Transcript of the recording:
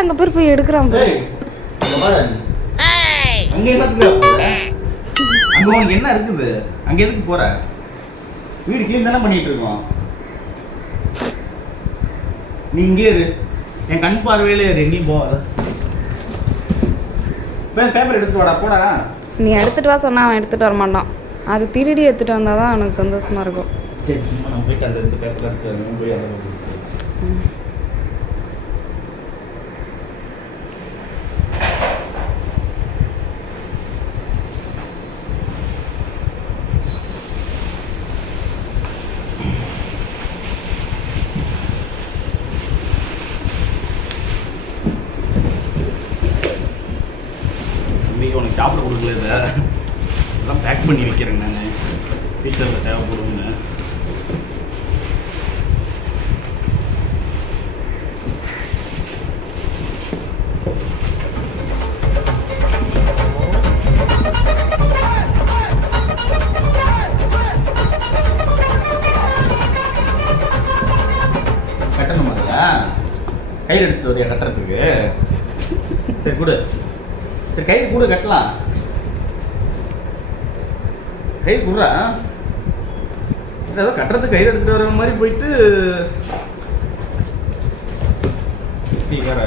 அங்க பேர் போய் எடுக்கிறான். அங்க உனக்கு என்ன இருக்குது? அங்க எதுக்கு போற? வீடு கிளீன் தானே பண்ணிட்டு இருக்கோம். நீ இங்கே இரு, என் கண் பார்வையில இரு, எங்கேயும் போகாத. பேப்பர் எடுத்துட்டு வாடா, போடா. நீ எடுத்துட்டு வா சொன்னா அவன் எடுத்துட்டு வர மாட்டான். அது திருடி எடுத்துட்டு வந்தாதான் அவனுக்கு சந்தோஷமா இருக்கும். சரி, சும்மா நம்ம போயிட்டு அந்த பேப்பர் எடுத்து போய் அதை உனக்கு சாப்பிட கொடுக்கல. இதெல்லாம் பேக் பண்ணி வைக்கிறேன் நான், வீட்டில் தேவைப்படுங்க. கட்டணும் அதில் கையில் எடுத்து வரையா கட்டுறதுக்கு? சரி கொடு, சரி கையில் கூட கட்டலாம். கையில் கொடுறா. ஏதோ கட்டுறதுக்கு கையில் எடுத்துட்டு வர மாதிரி போயிட்டு வேற